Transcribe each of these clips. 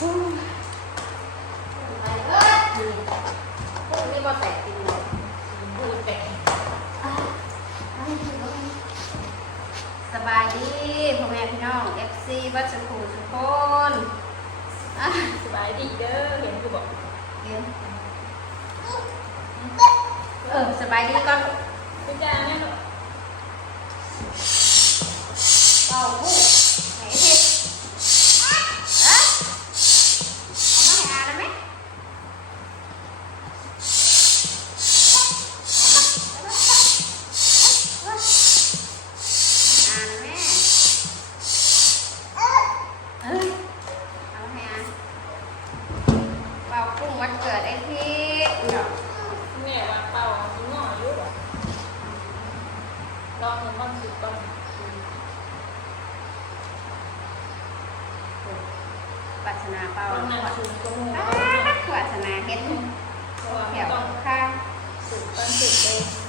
สบายดีพ่อแม่พี่น้อง FC วัชคูทุกคนสบายดีเด้อเห็นคือบอกเออสบายดีก่อน ลองมันมันสุดก่อนปัชนาเป่าต้องนั่งก็ปัชนาเฮ็ดแถวข้างสุดก่อนสุดเลย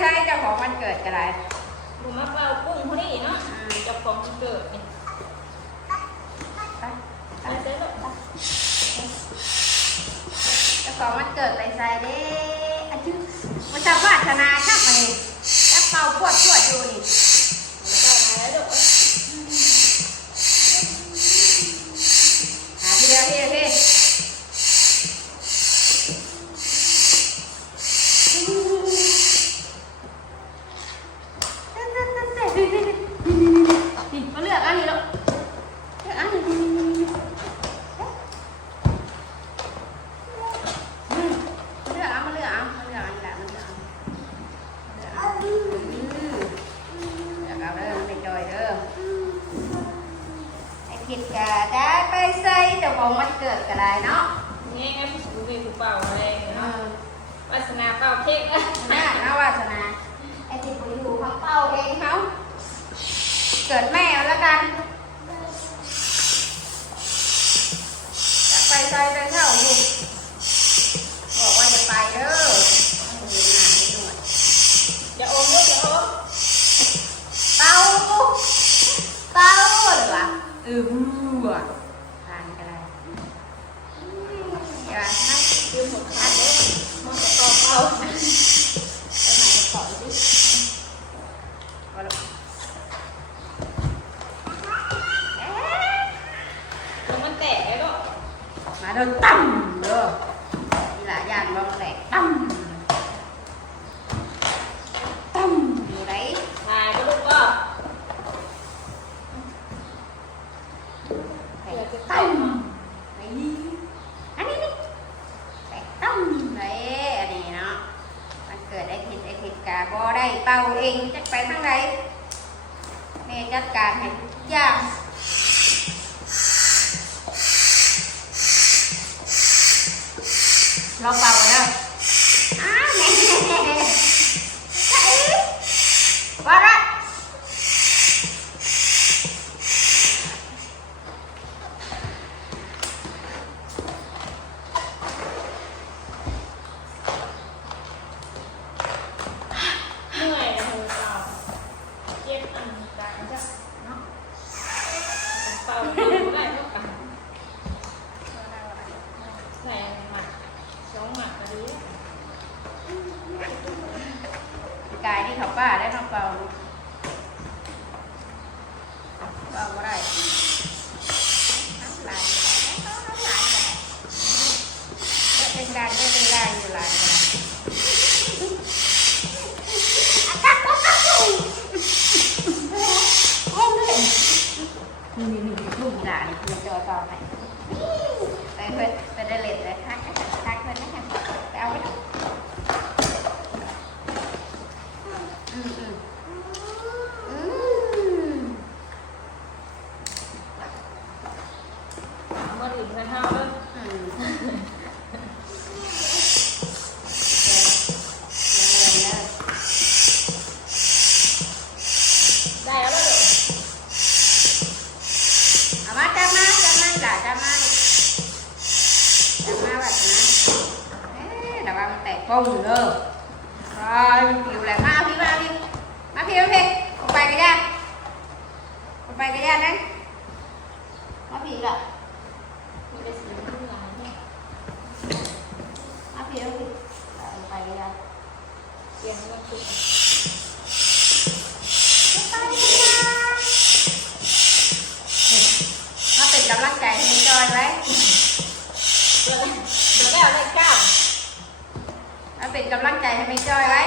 ใช่เจ้าของวันเกิดก็ได้ดูมาเปล่ากุ้งพวกนี้เนาะเจ้าของวันเกิดเนี่ยจะของมันเกิดไปใส่เด้อจิ้มมันจะวาชนาครับมันะแล้วเป่าพวดพวดอยู่นี่ 嗯 me go.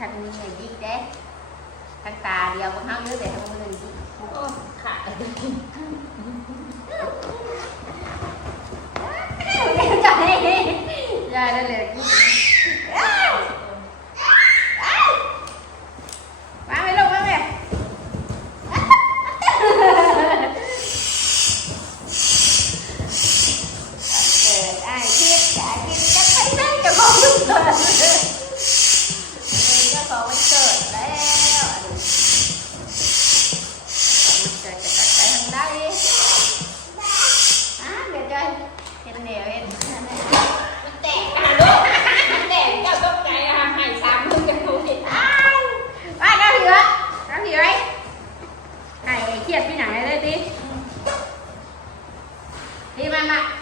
ทันมีเห็นดีเด้ทางตาเดียวก็ห้าวเยอะแต่ทางมือหนึ่งดีโอ้ค่ะอย่าได้เลย Salamat.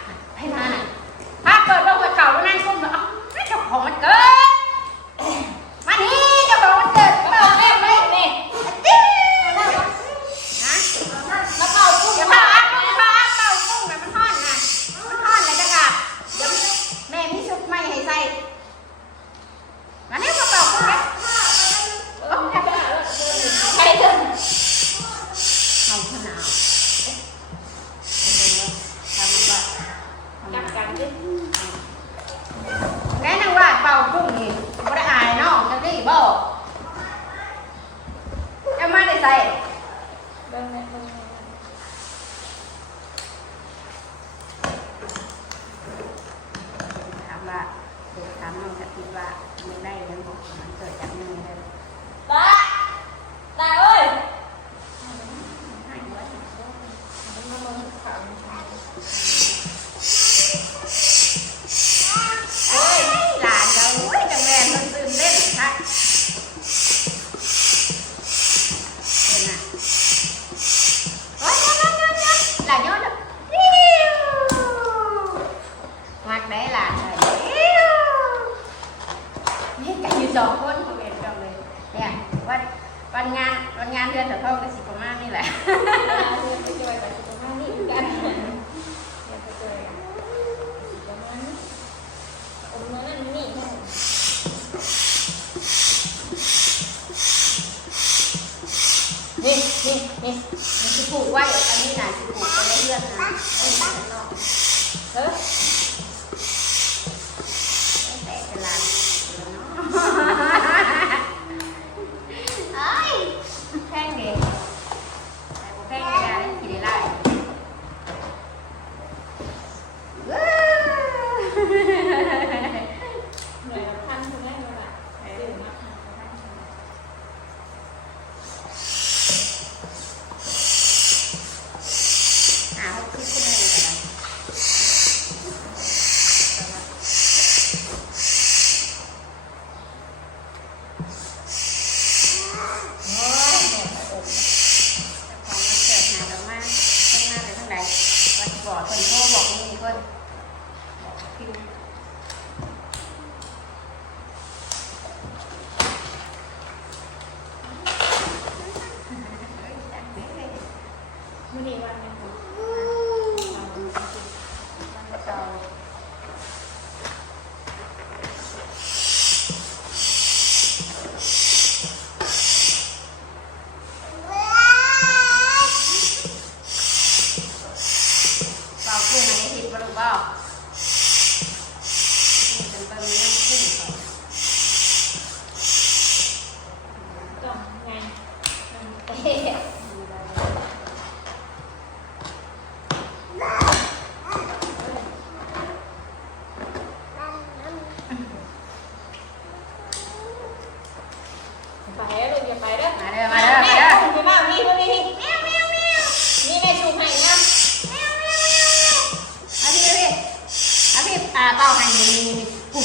อาเป้าให้นี่ปุ๊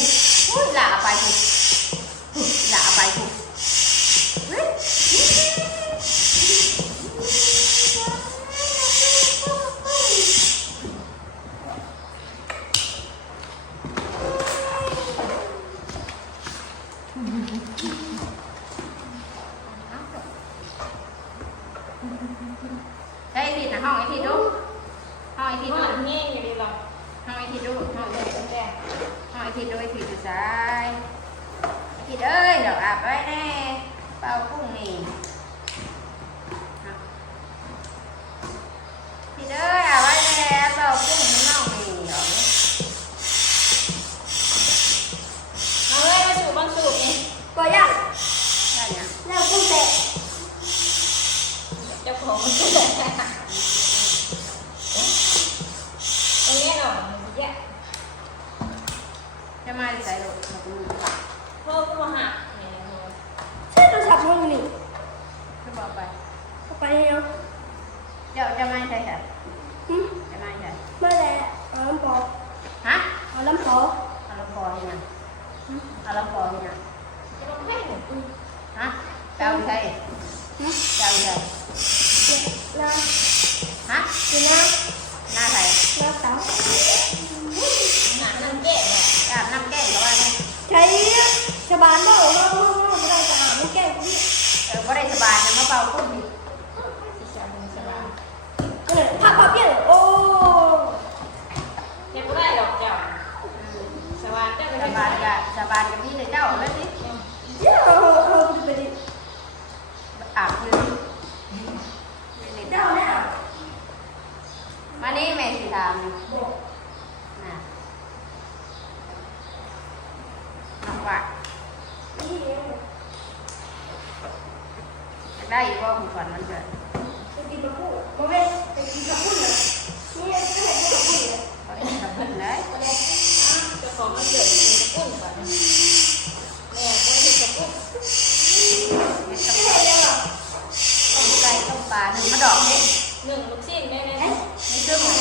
บหลาไปปุ๊บ ของตงี้หน่อยเยอะจมาใส่รถมพอก็มาหาใช่โทรศัพท์มึงนี่จะไปไปเร็เดี๋ยวจะมาใส่ สบานกับสบานกับนี่เลยเจ้าแล้วสิเจ้าเออเออไปดิอาบเลยเจ้าเนี่ยมานี่แม่สิถามน่ะน้องว่าได้ว่าคุณฝันมันเกิดไปกินกระพุ้งมเว้ยไปกินกระพุ้นเลยนี่ไม่เห็นกระพุ้งเลยกระพุ้งเลยจะของมันเกิด กุ้อนแปต้งงต้มไปลาหนึ่งกระดอกเนี่หนึ่งลูกชิ้นแม่แม่ไม่เครื่อ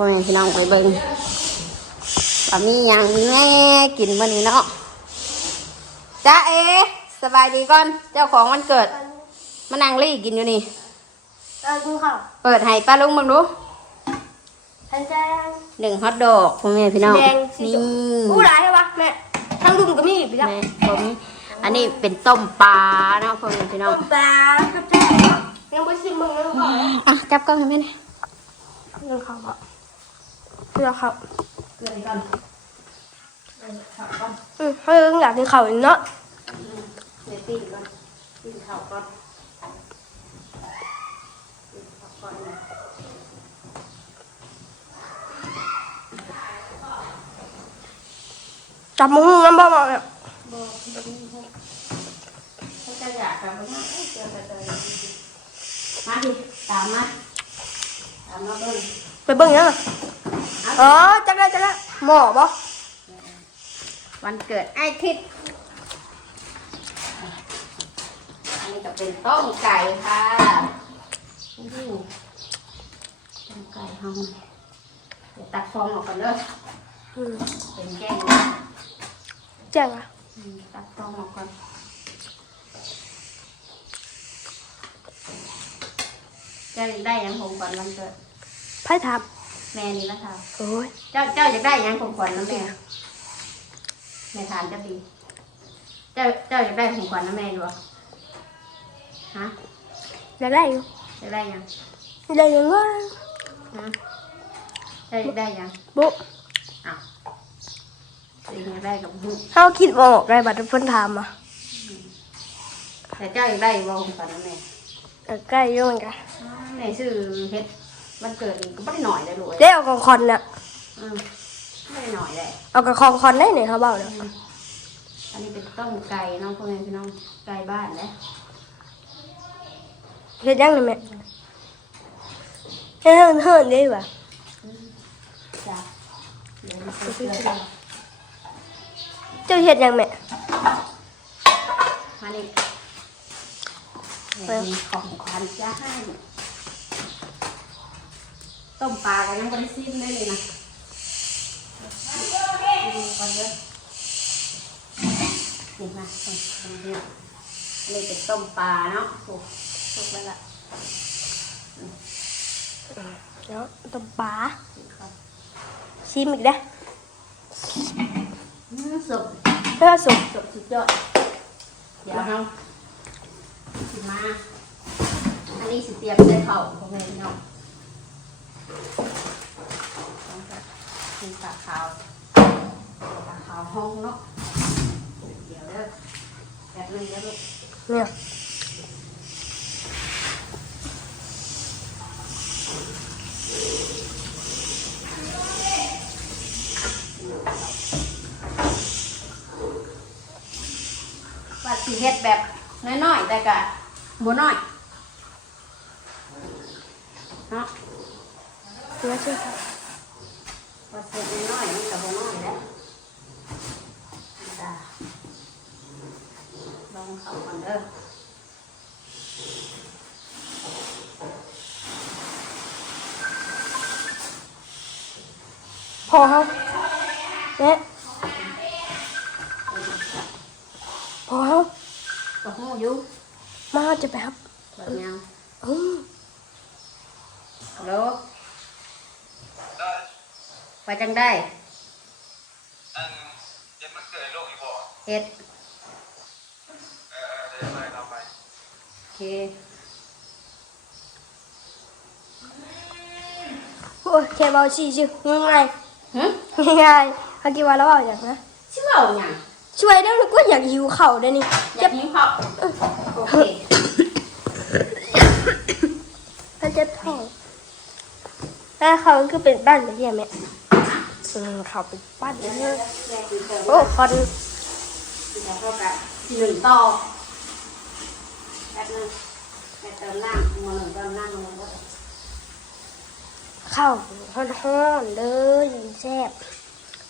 พ่อแม่พี่น้องไปเบิ่งว่ามีหยังแม่กินวันนี้เนาะจ้าเอสบายดีก่อน เจ้าของวันเกิดมานั่งรี่กินอยู่นี่ตอนกินข้าวเปิดให้ป้าลุงมึงดูทันแจงหนึ่งฮอทดอกพ่อแม่พี่น้องแดงสีนี่จุ๊อู้หลายใช่ปะแม่ทั้งดุมก็มีไปจ้ะแม่ผมอันนี้เป็นต้มปลาเนาะพ่อแม่พี่น้อง ปลาครับแจ้งยังไม่ชิมมึงเลยอะจับกล้องให้แม่หน่อยเรื่องข้าวปะเรื่องข้าวเกลือก่อนอืมเรื่องอยากกินข้าวอีกเนาะเดี๋ยวปิ้งก่อนปิ้งข้าวก่อนข้าวก่อนจับมือน้ำบ่มาแบบเขาจอยากจับมาเอ้ยเจอกันเลยมาดิตามมาตามมาเบิ่งไปเบิ่งยัง อะอ๋อจักได้จักได้หมอปะวันเกิดไอ้ทิศอันนี้ก็เป็นต้มไก่ค่ะอู้หูต้มไก่ห้องเดี๋ยวตักฟองออกก่อนเด้ออืมเป็นแกงแจ้งอะอืมตักฟองออกก่อนเจ้าอยากได้หยังผมก่อนวันเกิดไพ่ทับแม่นี่ละค่ะโอ้ยเจ้าเจ้าอยากได้หยังผมก่อนนะแม่แม่ทานจะดีเจ้าเจ้าอยากได้ผมก่อนนะแม่อยู่บ่ฮะอยากได้อยู่อยากได้หยังได้ยังว่าฮะเจ้าอยากได้หยังบุ๊อ้าวตัวเองอยากได้กับบุเขาคิดบ่ออกได้บัตรเพิ่นถามอะแต่เจ้าอยากได้บ่ผมก่อนนะแม่เออใกล้อยู่เหมือนกัน แม่ชื่อเฮ็ด มันเกิดนี่ก็ไม่ได้หน่อยเลยลูกได้เอาของคอนน่ะอืมไม่ได้หน่อยเลยเอากับของคอนได้เนี่ยเขาเบาเนาะอันนี้เป็นต้มไก่น้องพ่อแม่พี่น้องไก่บ้านนะเฮ็ดยังเลยแม่เฮ็ดเฮิร์นเฮิร์นได้ป่ะจ้ะเดี๋ยวมันจะเกลือก่อนเจ้าเฮ็ดยังแม่มานี่เนี่ยมีของขวัญจะให้ ต้มปลากันยังไม่ได้ซิมได้เลยนะดูก่อนเด้อนี่มาต้มต้มเดือดอันนี้เป็นต้มปลาเนาะโอ้สุกแล้วล่ะเนาะตัวปลาสุกครับชิมอีกได้ออืมสุกเพื่อสุกสุกสุดยอดเดี๋ยวเราสิมา อันนี้สิเตรียมใส่เข่าของแม่เนาะ เป็นปลาขาวปลาขาวห้องเนาะเดี๋ยวเด้อแป๊บนึงเด้อลูกเนี่ยว่าสิเฮ็ดแบบน้อยๆแต่ก็บ่น้อยเนาะเนื้อชื่อครับ ว่าเฮ็ดน้อยๆมันก็บ่น้อยแล้วจ้าลองเข้าก่อนเด้อพอครับแม่พอครับก็ฮู้อยู่มาจะไปครับแบบยังอืมฮัลโหลไปจังได้อันเจ็ดมันเกิดโรคอีบ่เฮ็ด เออเดี๋ยวไปเราไป โอ เคโอ้ยแค่เบาชีชื่อง่ายหึๆง่ายๆเขาคิดว่าเราเบาอย่างนะสิเว้าหยังช่วยได้หรือก็อยากหิวเข่าวได้นี่อยากกินข้าวโอเคถ้าจะท้องถ้าเขาคือเป็นบ้านไปเรียแม่อืมเขาเป็นบ้านไปเรียแยกกินเติมโอ้คอนกินแล้วก็แบบหนึ่งต่อแป๊บ นึงไปเติมน้ำมือหนึ่งเติมน้ำมือก็ข้าวฮ้อนๆเลยแซ่บ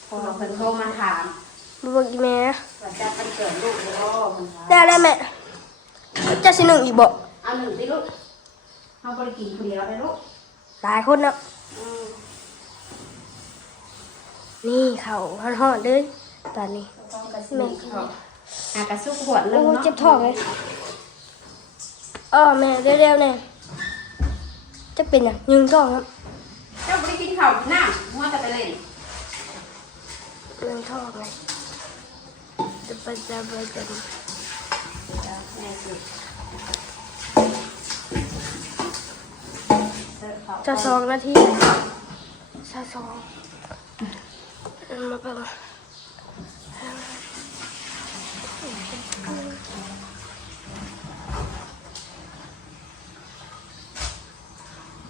พอเพิ่นโทรมาถามมาบอกอีแม่นะวันจันทร์มันเกิดลูกเด้อมันค่ะได้แล้วแม่จะสิหนึ่งอีกบ่เอาหนึ่งสิลูกเอาบริกินคนเดียวเลยลูกหลายคนเนาะอืมนี่เขาห่อนๆเลยตอนนี้ ต้องกระซิบเขาหากระซุกขวดเลโอ้ยยเนาะ เจ็บท้องเลยเออแม่เร็วๆแน่จะเป็นอย่างยืนท้องครับเจ้าบริกินข้าวกินน้ำมัวแต่ไปเล่นยืนท้องไงจะไปจะไปจะแม่สิเสิร์ฟข้าวจะสองนาทีจะสองมาเบิ่ง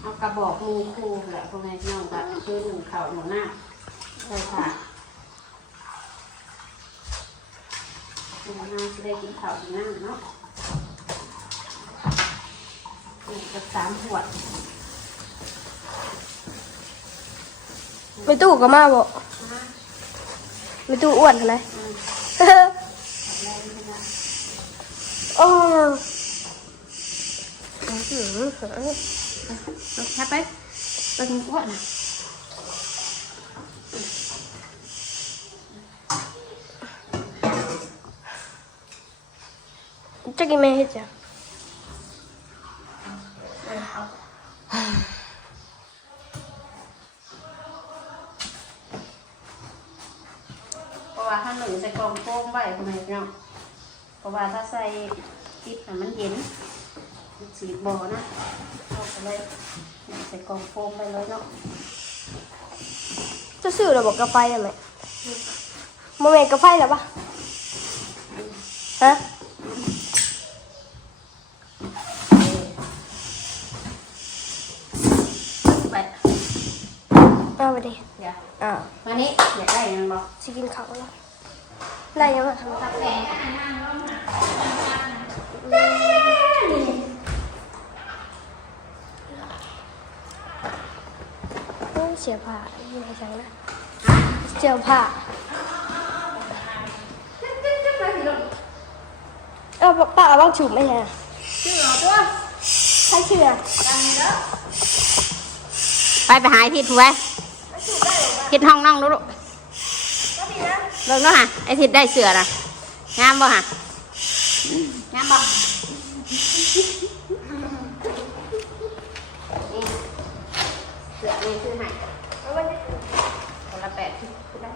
เอา กระบอกมูคูแหละพวกนี้น้องก็คือหนึ่งเข้าหนึ่งน้ำใช่ค่ะหนึ่งน้ำจะได้กินเข้าวกินน้ำเนาะหนึ่งกับสามขวดไม่ตู้ก็มาบ่ไม่ตู้อ้วนเท่าไหร่อืมโอ้แค่ไปเป็นอ้ วนจะกินแม่เฮ็ดจ้ะเพราะว่าถ้าหนึ่งใส่กล่องโฟมไว้ทำไมเนาะเพราะว่าถ้าใส่ติดน่ะมันเย็นมันสีบอนะ เอาไปเลยหนึ่งใส่กล่องโฟมไปเลยเนาะจะซื้อระบบกาแฟได้ไหมโมเมนต์กาแฟแล้วปะฮะ ไป เอาไปดิ เดี๋ยว อ่า มานี้อยากได้ยังบอก สิกินข้าวแล้วได้ยังอะทำ กาแฟ โอ้ยเสียผ้าไม่ให้จังนะเสียผ้าเออ ป้าเอาบ้างฉุบไหมฮะชื่อเหรอตัวใครเชื่อไปไปหาไอ้ทิศไว้ทิศห้องน้องดูลูกเบิ่งดูฮะไอ้ทิศได้เสือนะงามบ่ฮะงามบ่นี่เสือนี่คือใหม่คนละแปดที่ได้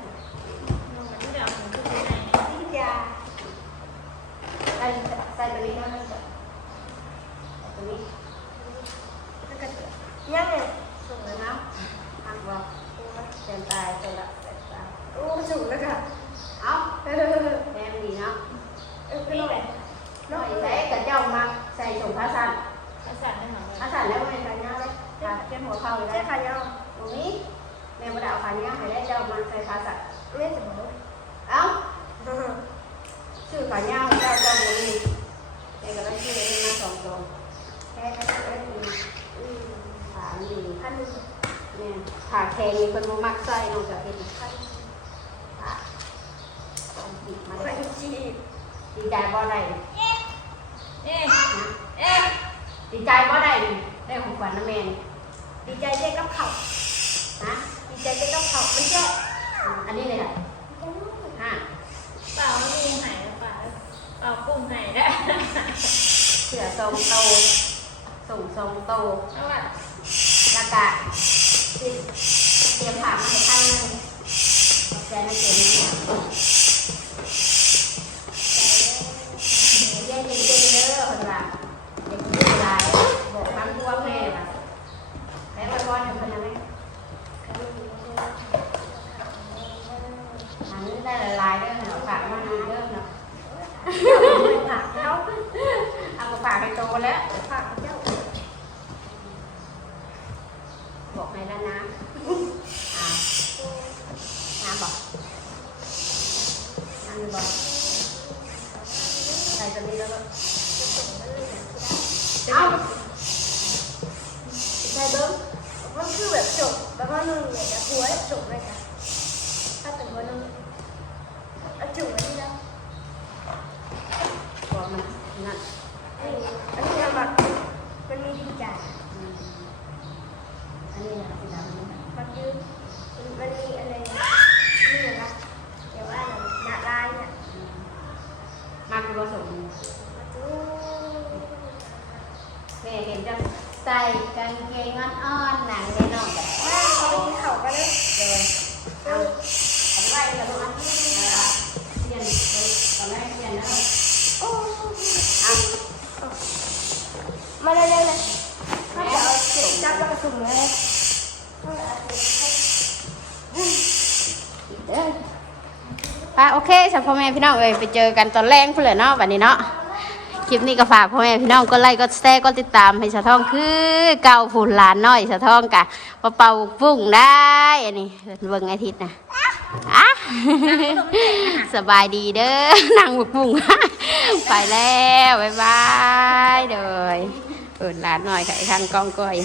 ใส่ใส่ตัวนี้ก็ได้ตัวนี้ยังไงส่งเลยนะทำบอกเต็มตายเต็มละเต็มตายโอ้ฉุบแล้วค่ะเอาเออแม่ดีเนาะเออนี่แหละน้อยใส่กระเจ้ามาใส่ถุงผ้าสั้นภาษาได้หมผ้าสั้นแล้วไม่ใส่เนาเลยค่ะเจ้าหัวเข่าเลยใช่นะค่ะยังตรงนี้แม่มาดาวขาเนี้ยให้ได้เจ้ามาใส่ผ้าสั้นไม่สมมติเอ้าชื่อขาเนี้ยเจ้าเจ้าบุรีเอกลักษณ์ชื่อเองมาสองตรงแค่แค่แค่ดีขาดี พันหนึ่ง เนี่ยขา แข็งมีคนมามักใส่น้องจะเห็นขาดีมาไปได้จีบดีใจบ่ได้เอ๊ะเอ๊ะดีใจบ่ได้ได้ของขวัญนะแม่นดีใจได้กับเขาฮะดีใจได้กับเขาไม่ใช่อันนี้เลยไหนห้าเปล่าไม่มีหายแล้วเปล่าเปล่ากุ้งหายแล้วเสือทรงโตส่งทรงโตเอาว่ะ แล้วก็เตรียมผักมาให้ข้างนึงแกไม่เก่งเย็นเย็นเย็นเด้อคนละเย็นเย็นหลายบอกคำพวกแม่ละแล้วไปก้อนอย่างคนนั้นไหมอันนี้ได้หลายๆเด้อเนาะผักมาดีเด้อเนาะ ผักเขา เอามาฝากให้โตแล้ว ผักเจ้า บอกให้แล้วนะอ่าน้ำบอกน้ำบอกใส่ตัวนี้แล้วก็เอาใส่เบิ้ง มันคือแบบจบแล้วก็หนึ่งเนี่ยจะหัวจบเลยค่ะถ้าถึงหัวหนึ่งโอเค กางเกงอ่อนๆหนังได้น้องแบบเขาไปกินข้าวกันเลยเลยเอาเอาไว้กับลูกอันนี้เอาเปลี่ยนตอนแรกเปลี่ยนแล้วโอ้เอามาเร็วๆเลยถ้าจะเอาเจ็บจับแล้วก็ถุงเลยป้าโอเคสำหรับพ่อแม่พี่น้องเอ้ยไปเจอกันตอนแรกเพื่อนเนาะวันนี้เนาะ ลิปนี้ก็ฝากพ่อแม่พี่น้องก็ไลค์ก็แชร์ก็ติดตามให้สะท้องคือเก่าผุนหลานน้อยสะท้องกะมาเป่าฟุ้งได้อันนี้เบิ่งอาทิตย์นะอะสบายดีเด้อนั่งบุกบุ้งไปแล้ว บ๊ายบายเด้อเปิดร้านหน่อยค่ะไอ้ทางกองก้อย